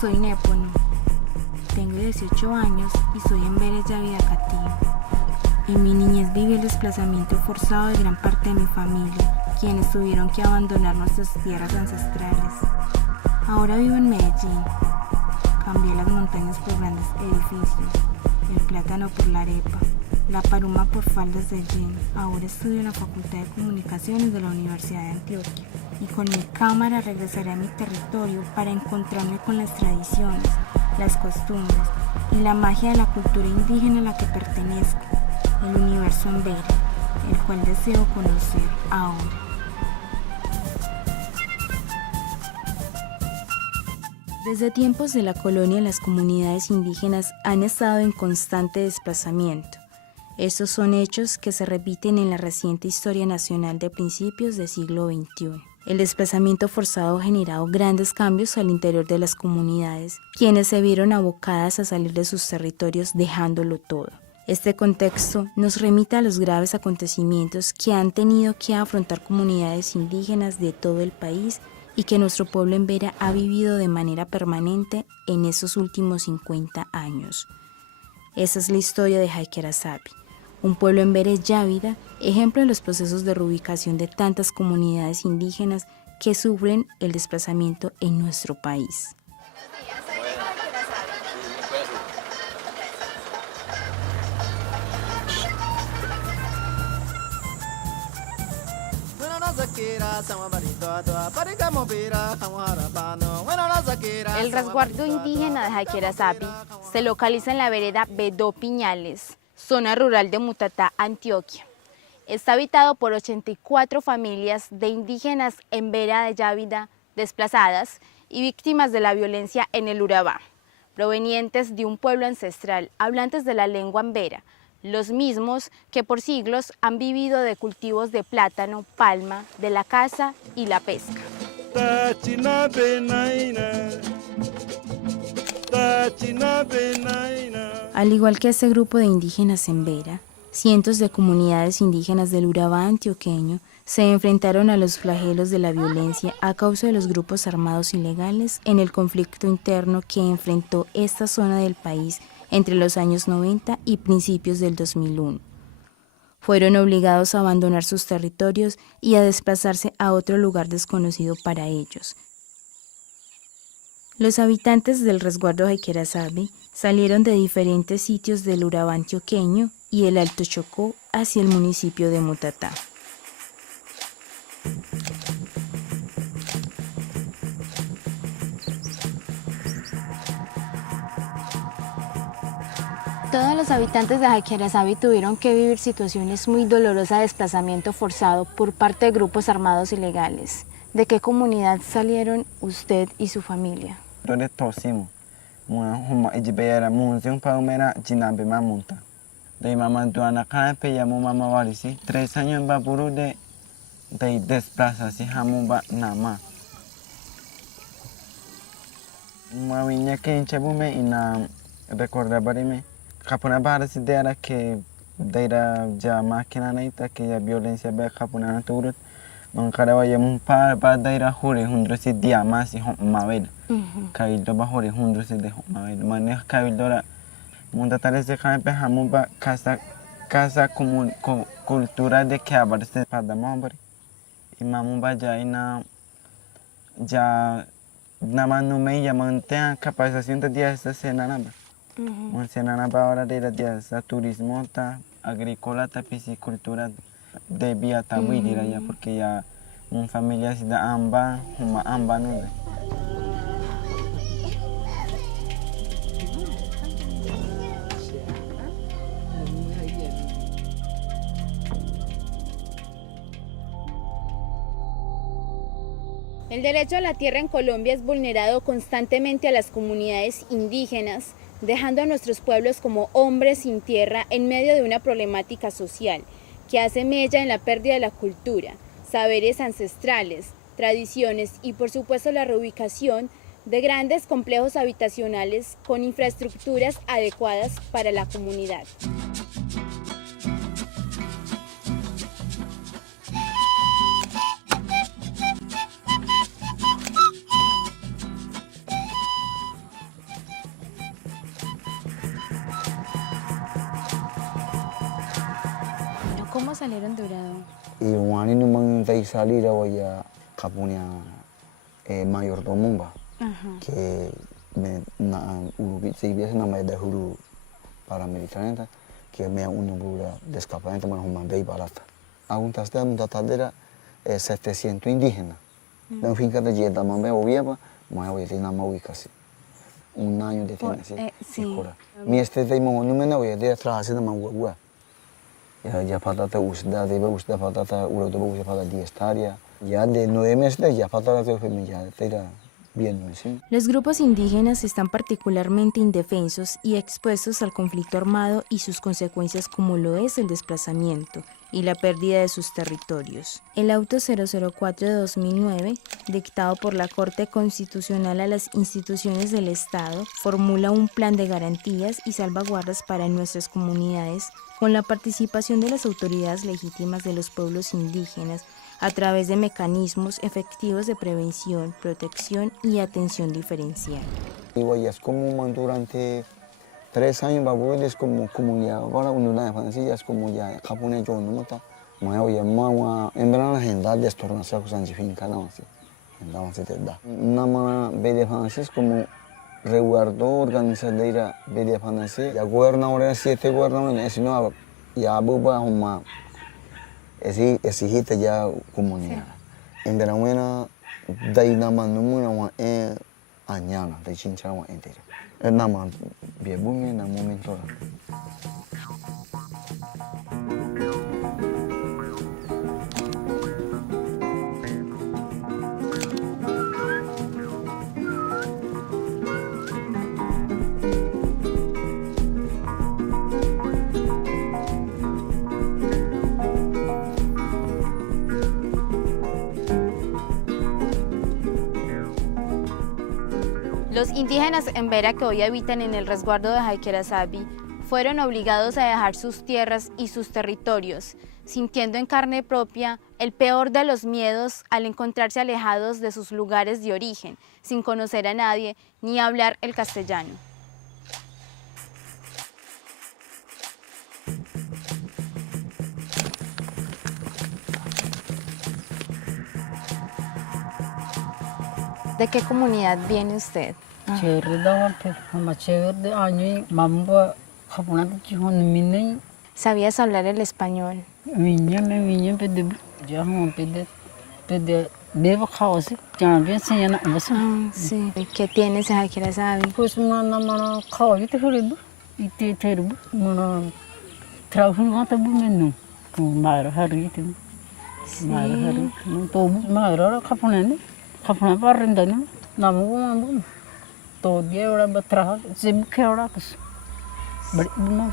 Soy Népono, tengo 18 años y soy embera Yávida Cativa. En mi niñez viví el desplazamiento forzado de gran parte de mi familia, quienes tuvieron que abandonar nuestras tierras ancestrales. Ahora vivo en Medellín. Cambié las montañas por grandes edificios, el plátano por la arepa, la paruma por faldas de jean. Ahora estudio en la Facultad de Comunicaciones de la Universidad de Antioquia. Y con mi cámara regresaré a mi territorio para encontrarme con las tradiciones, las costumbres y la magia de la cultura indígena a la que pertenezco, el universo embera, el cual deseo conocer ahora. Desde tiempos de la colonia, las comunidades indígenas han estado en constante desplazamiento. Estos son hechos que se repiten en la reciente historia nacional de principios del siglo XXI. El desplazamiento forzado ha generado grandes cambios al interior de las comunidades, quienes se vieron abocadas a salir de sus territorios dejándolo todo. Este contexto nos remite a los graves acontecimientos que han tenido que afrontar comunidades indígenas de todo el país y que nuestro pueblo embera ha vivido de manera permanente en esos últimos 50 años. Esa es la historia de Hayquerazabí, un pueblo embera yávida, ejemplo de los procesos de reubicación de tantas comunidades indígenas que sufren el desplazamiento en nuestro país. El resguardo indígena de Hayquerazabí se localiza en la vereda Bedó Piñales, zona rural de Mutatá, Antioquia. Está habitado por 84 familias de indígenas embera de Yávida desplazadas y víctimas de la violencia en el Urabá, provenientes de un pueblo ancestral, hablantes de la lengua embera, los mismos que por siglos han vivido de cultivos de plátano, palma, de la caza y la pesca. Al igual que este grupo de indígenas embera, cientos de comunidades indígenas del Urabá antioqueño se enfrentaron a los flagelos de la violencia a causa de los grupos armados ilegales en el conflicto interno que enfrentó esta zona del país entre los años 90 y principios del 2001. Fueron obligados a abandonar sus territorios y a desplazarse a otro lugar desconocido para ellos. Los habitantes del resguardo Hayquerazabí salieron de diferentes sitios del Urabá antioqueño y el Alto Chocó hacia el municipio de Mutatá. Todos los habitantes de Hayquerazabí tuvieron que vivir situaciones muy dolorosas de desplazamiento forzado por parte de grupos armados ilegales. ¿De qué comunidad salieron usted y su familia? De mamá Duana Cape llamó mamá Walisi, 3 años en Baburu de desplaza si Hamuba Nama. Mawiña que en Chabume y na recorda barime. Capuna Barasi de era que deira ya máquina naita que ya violencia ve Capuna Naturut. Mankara vaya un par para deira jure hundresi diamas y Mabel. Cabildo bajore hundresi de Mabel. Maneja Cabildora. Muntatales de Cape Hamuba casa común cultura de que abarste para mambre. Y Mamumba ya ina ya nada no me llaman tenga capacitación de día esta cena un cena ahora de la día esta turismo ta agrícola ta piscicultura de vía tabuí dirá ya porque ya un familia si da amba no. El derecho a la tierra en Colombia es vulnerado constantemente a las comunidades indígenas, dejando a nuestros pueblos como hombres sin tierra en medio de una problemática social que hace mella en la pérdida de la cultura, saberes ancestrales, tradiciones y por supuesto la reubicación de grandes complejos habitacionales con infraestructuras adecuadas para la comunidad. ¿Cómo salieron de Urado? Y wani no man de salir a vaya Capunia mayordomo que me na urubi se viese na me de huru paramilitar que me uno bura de escapamiento más un mandei barata. Aún hasta una tadera 700 indígenas. La finca de Jeda mambe obiaba, ma hoy tiene una casi. Un año de tiene así. Sí. Mi este de mo no me no voy de atrás de mangua. Ya patata usda de usda patata uro de usda patata 10 hectáreas. Ya de 9 meses ya patata de familia era bien, ¿sí? Los grupos indígenas están particularmente indefensos y expuestos al conflicto armado y sus consecuencias como lo es el desplazamiento y la pérdida de sus territorios. El auto 004 de 2009, dictado por la Corte Constitucional a las instituciones del Estado, formula un plan de garantías y salvaguardas para nuestras comunidades con la participación de las autoridades legítimas de los pueblos indígenas a través de mecanismos efectivos de prevención, protección y atención diferencial. Y es como durante 3 años es como comunidad, ahora una de es como ya japonés yo no mata, en verdad la agenda de estornación con finca no así, entonces te da. Una mala es como resguardo organizadora de ya gobernadores 7 gobernadores, sino ya buba uma exigiste ya comunidad. En verdad dai nama numuna wa añana de chinchara wa entera. Nama bien bumi na momento. Los indígenas Embera que hoy habitan en el resguardo de Hayquerazabí fueron obligados a dejar sus tierras y sus territorios, sintiendo en carne propia el peor de los miedos al encontrarse alejados de sus lugares de origen, sin conocer a nadie ni hablar el castellano. ¿De qué comunidad viene usted? ¿Sabías hablar el español? Sí. ¿Qué tienes en Hayquerazabí? Pues una caballo te juro y te trabajo no te bueno como madre harrito madre harrito no todo madre ahora caponene para rentar no nada más todo día ahora va a trabajar se busca ahora pues bari no.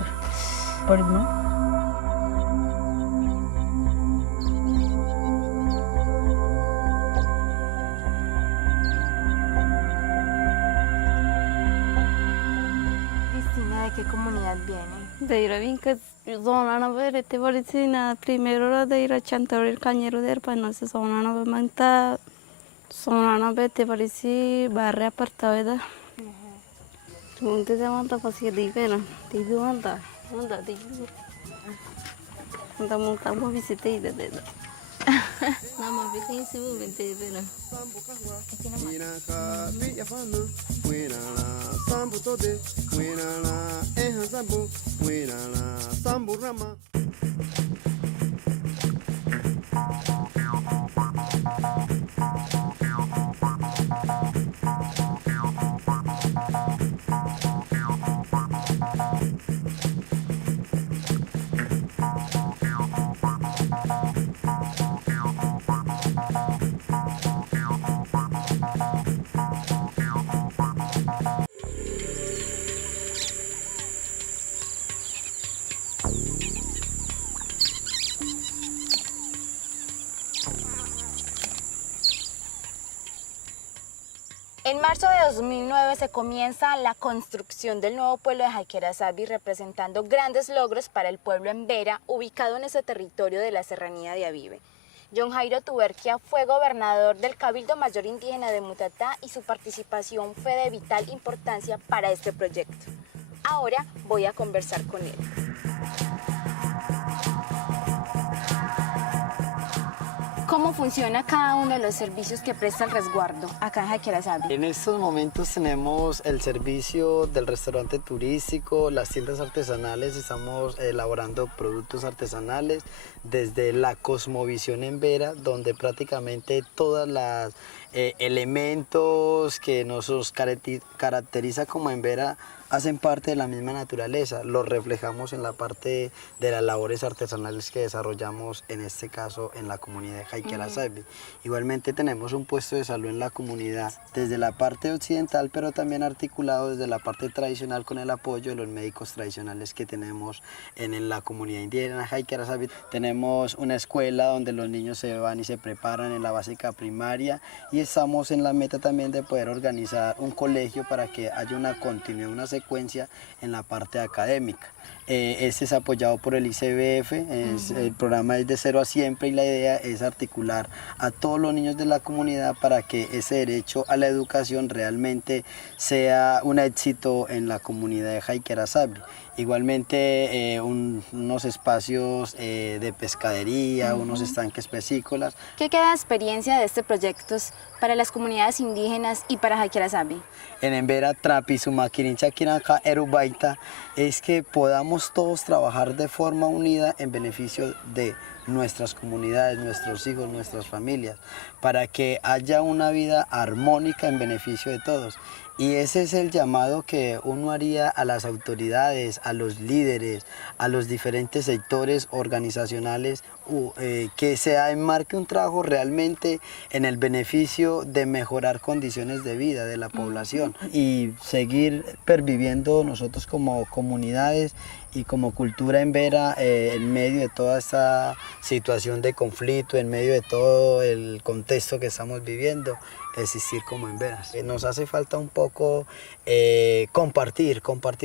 ¿De qué comunidad viene? De ir a vinca zona no ver te varicina primero de ir a chantar el cañero de herpano se zona no manta zona no ver te varici barre apartado da junte de manta pasi di pena di manta di manta mo visite ida de nama bikin sibu mente pena En marzo de 2009 se comienza la construcción del nuevo pueblo de Hayquerazabí, representando grandes logros para el pueblo Embera, ubicado en ese territorio de la serranía de Avive. John Jairo Tuberquia fue gobernador del Cabildo Mayor Indígena de Mutatá y su participación fue de vital importancia para este proyecto. Ahora voy a conversar con él. ¿Cómo funciona cada uno de los servicios que presta el resguardo acá en Jaquirasabi? En estos momentos tenemos el servicio del restaurante turístico, las tiendas artesanales, estamos elaborando productos artesanales, desde la Cosmovisión en Vera, donde prácticamente todas las elementos que nos caracteriza como en Vera hacen parte de la misma naturaleza, lo reflejamos en la parte de las labores artesanales que desarrollamos, en este caso en la comunidad de Jaquirasabi. Igualmente tenemos un puesto de salud en la comunidad desde la parte occidental, pero también articulado desde la parte tradicional con el apoyo de los médicos tradicionales que tenemos en la comunidad indígena de Jaquirasabi. Tenemos una escuela donde los niños se van y se preparan en la básica primaria, y estamos en la meta también de poder organizar un colegio para que haya una continuidad, una secuencia en la parte académica. Este es apoyado por el ICBF, el programa es de 0 a siempre, y la idea es articular a todos los niños de la comunidad para que ese derecho a la educación realmente sea un éxito en la comunidad de Jaquirasabi. Igualmente unos espacios de pescadería, unos estanques piscícolas. ¿Qué queda de experiencia de este proyecto para las comunidades indígenas y para Jaquirasabi? En Embera, Trapi, Sumaquirincha, Kiranca, Erubaita, es que podamos todos trabajar de forma unida en beneficio de nuestras comunidades, nuestros hijos, nuestras familias, para que haya una vida armónica en beneficio de todos. Y ese es el llamado que uno haría a las autoridades, a los líderes, a los diferentes sectores organizacionales, que se enmarque un trabajo realmente en el beneficio de mejorar condiciones de vida de la población y seguir perviviendo nosotros como comunidades y como cultura en Vera en medio de toda esta situación de conflicto, en medio de todo el contexto que estamos viviendo, existir como en Vera. Nos hace falta un poco compartir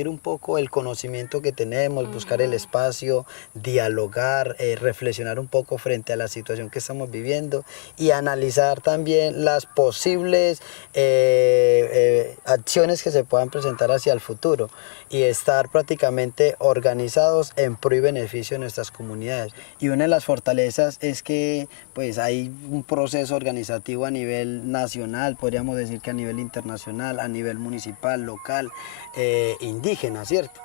un poco el conocimiento que tenemos, buscar el espacio, dialogar, reflexionar un poco frente a la situación que estamos viviendo y analizar también las posibles acciones que se puedan presentar hacia el futuro y estar prácticamente organizados en pro y beneficio de nuestras comunidades. Y una de las fortalezas es que pues hay un proceso organizativo a nivel nacional, podríamos decir que a nivel internacional, a nivel municipal, local, indígena, ¿cierto?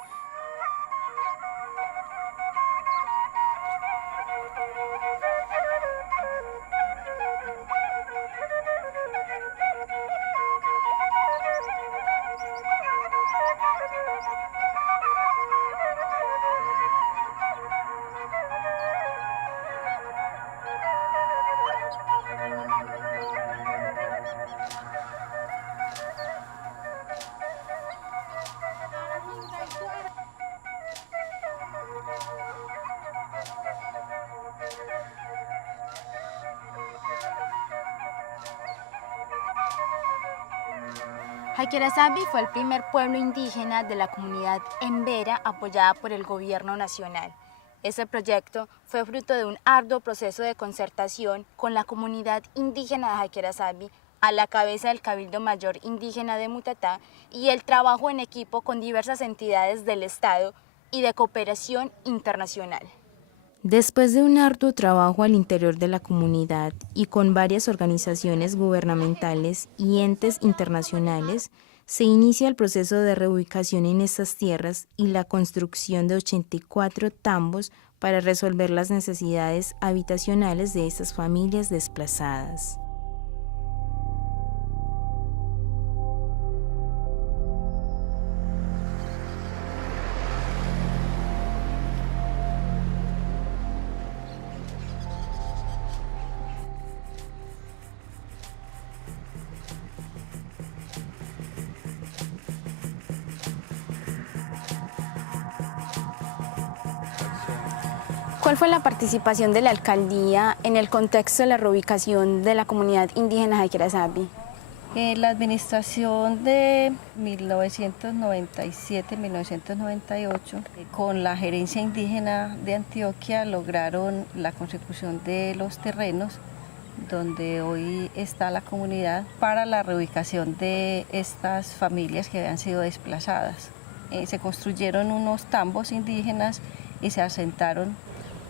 Jaquirasabi fue el primer pueblo indígena de la comunidad Embera apoyada por el gobierno nacional. Este proyecto fue fruto de un arduo proceso de concertación con la comunidad indígena de Jaquirasabi a la cabeza del Cabildo Mayor Indígena de Mutatá y el trabajo en equipo con diversas entidades del Estado y de cooperación internacional. Después de un arduo trabajo al interior de la comunidad y con varias organizaciones gubernamentales y entes internacionales, se inicia el proceso de reubicación en estas tierras y la construcción de 84 tambos para resolver las necesidades habitacionales de estas familias desplazadas. ¿Cuál fue la participación de la alcaldía en el contexto de la reubicación de la comunidad indígena Jaquirasabi? La administración de 1997-1998, con la gerencia indígena de Antioquia, lograron la consecución de los terrenos donde hoy está la comunidad para la reubicación de estas familias que habían sido desplazadas. Se construyeron unos tambos indígenas y se asentaron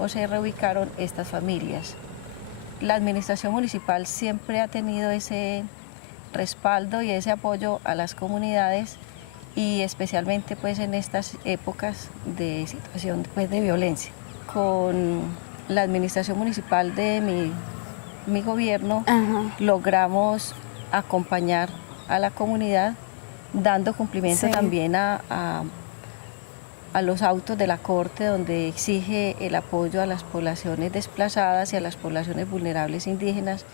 o se reubicaron estas familias. La administración municipal siempre ha tenido ese respaldo y ese apoyo a las comunidades y especialmente pues en estas épocas de situación pues, de violencia. Con la administración municipal de mi gobierno logramos acompañar a la comunidad dando cumplimiento también a los autos de la Corte donde exige el apoyo a las poblaciones desplazadas y a las poblaciones vulnerables indígenas.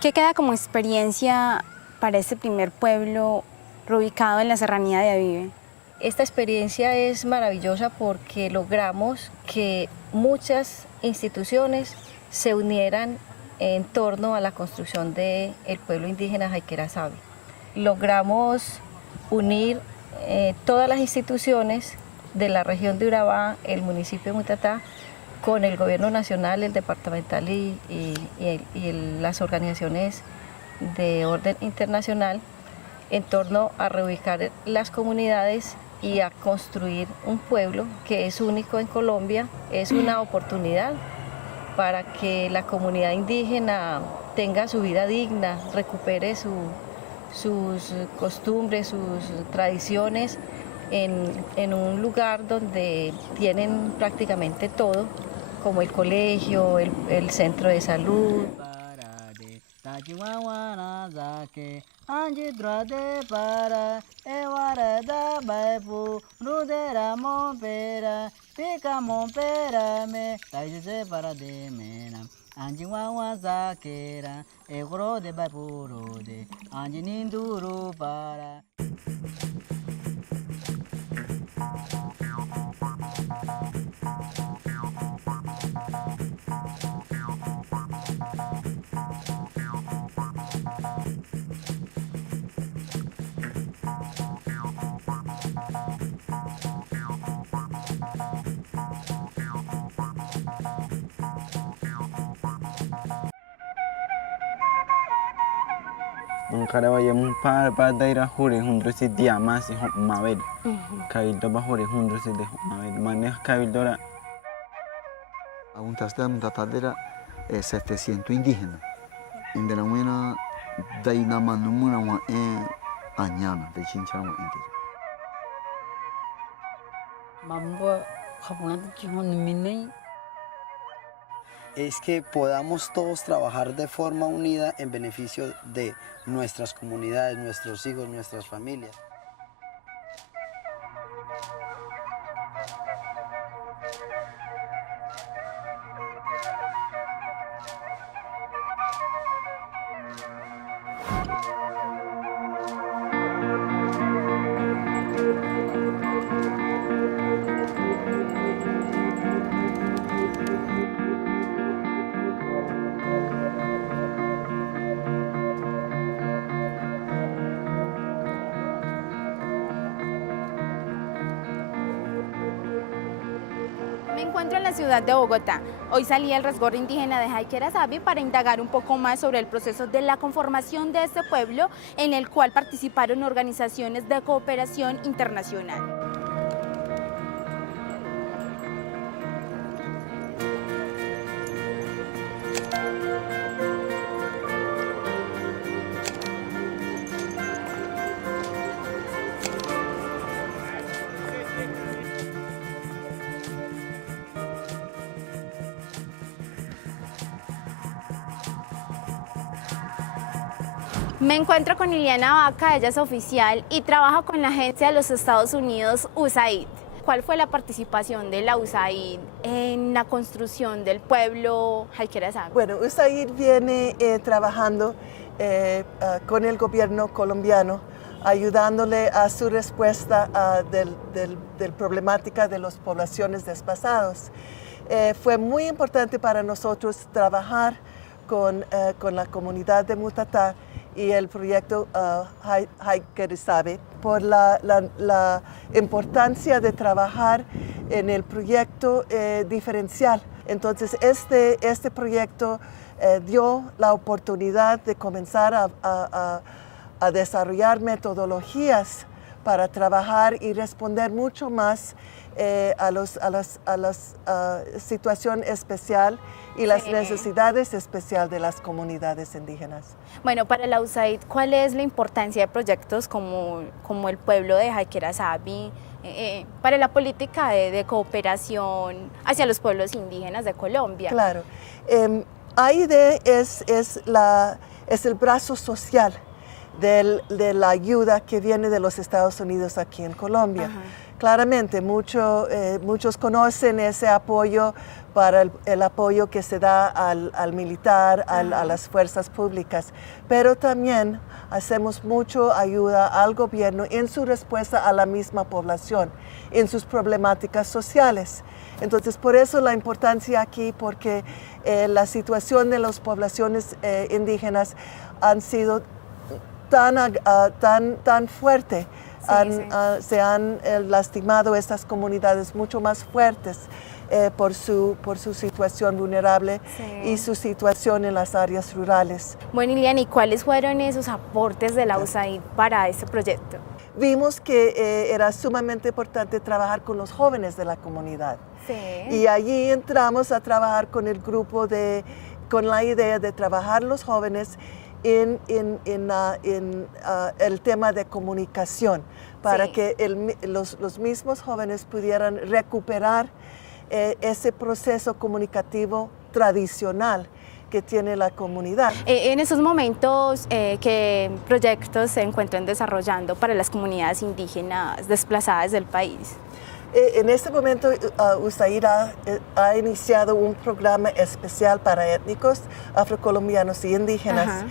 ¿Qué queda como experiencia para este primer pueblo reubicado en la serranía de Avive? Esta experiencia es maravillosa porque logramos que muchas instituciones se unieran en torno a la construcción del pueblo indígena Jaiquera-Sabi. Logramos unir todas las instituciones de la región de Urabá, el municipio de Mutatá, con el gobierno nacional, el departamental y las organizaciones de orden internacional en torno a reubicar las comunidades y a construir un pueblo que es único en Colombia. Es una oportunidad para que la comunidad indígena tenga su vida digna, recupere sus costumbres, sus tradiciones en un lugar donde tienen prácticamente todo, como el colegio, el centro de salud. Kada waya pa daira hore hundro si dia masi hop mawed. Kabildo ba hore hundro si de hop mawed. Mane kabildo la. Aún hasta Mutatá 700 indígenas. En la buena daina manumuna wa añana de chinchama indígena. Mambo japonés chihon minei. Es que podamos todos trabajar de forma unida en beneficio de nuestras comunidades, nuestros hijos, nuestras familias. Me encuentro en la ciudad de Bogotá. Hoy salí al resguardo indígena de Jaiquera-Sabi para indagar un poco más sobre el proceso de la conformación de este pueblo, en el cual participaron organizaciones de cooperación internacional. Me encuentro con Liliana Vaca, ella es oficial y trabaja con la agencia de los Estados Unidos USAID. ¿Cuál fue la participación de la USAID en la construcción del pueblo Jaiquera-Sabi? Bueno, USAID viene trabajando con el gobierno colombiano, ayudándole a su respuesta del problemática de las poblaciones desplazadas. Fue muy importante para nosotros trabajar con la comunidad de Mutatá y el proyecto Jaiquera-Sabi por la importancia de trabajar en el proyecto diferencial. Entonces este proyecto dio la oportunidad de comenzar a desarrollar metodologías para trabajar y responder mucho más a la situación especial y las necesidades especiales de las comunidades indígenas. Bueno, para la USAID, ¿cuál es la importancia de proyectos como el pueblo de Haykera-Sabi para la política de cooperación hacia los pueblos indígenas de Colombia? Claro. AID es el brazo social de la ayuda que viene de los Estados Unidos aquí en Colombia. Ajá. Claramente, muchos conocen ese apoyo para el apoyo que se da al militar, a las fuerzas públicas, pero también hacemos mucho ayuda al gobierno en su respuesta a la misma población, en sus problemáticas sociales. Entonces, por eso la importancia aquí, porque la situación de las poblaciones indígenas han sido tan fuerte. Se han lastimado estas comunidades mucho más fuertes por su situación vulnerable y su situación en las áreas rurales. Bueno, Iliana, ¿y cuáles fueron esos aportes de la USAID para este proyecto? Vimos que era sumamente importante trabajar con los jóvenes de la comunidad. Y allí entramos a trabajar con el grupo con la idea de trabajar los jóvenes en el tema de comunicación, para que los mismos jóvenes pudieran recuperar ese proceso comunicativo tradicional que tiene la comunidad. En esos momentos, ¿qué proyectos se encuentran desarrollando para las comunidades indígenas desplazadas del país? En este momento, USAID ha iniciado un programa especial para étnicos, afrocolombianos y indígenas.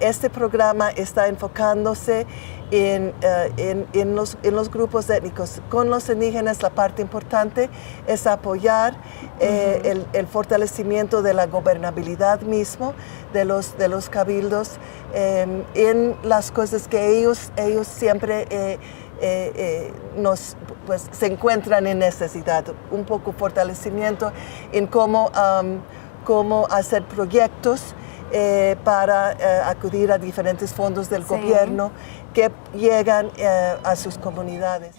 Este programa está enfocándose en los grupos étnicos. Con los indígenas, la parte importante es apoyar el fortalecimiento de la gobernabilidad mismo, de los cabildos, en las cosas que ellos siempre se encuentran en necesidad, un poco fortalecimiento en cómo hacer proyectos para acudir a diferentes fondos del gobierno que llegan a sus comunidades.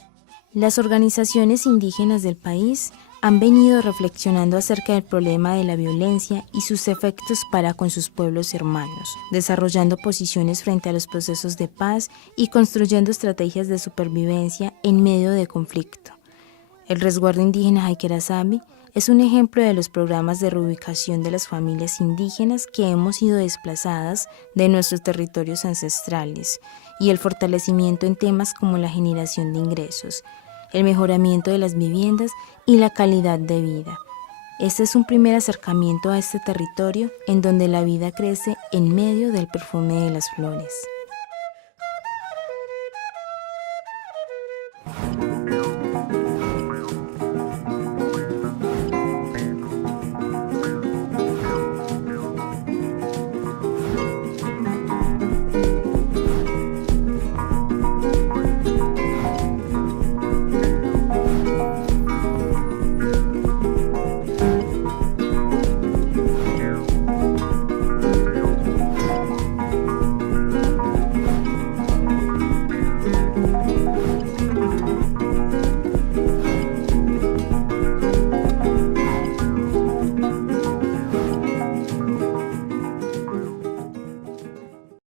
Las organizaciones indígenas del país han venido reflexionando acerca del problema de la violencia y sus efectos para con sus pueblos hermanos, desarrollando posiciones frente a los procesos de paz y construyendo estrategias de supervivencia en medio de conflicto. El resguardo indígena Haykera-Sabi es un ejemplo de los programas de reubicación de las familias indígenas que hemos sido desplazadas de nuestros territorios ancestrales y el fortalecimiento en temas como la generación de ingresos, el mejoramiento de las viviendas y la calidad de vida. Este es un primer acercamiento a este territorio en donde la vida crece en medio del perfume de las flores.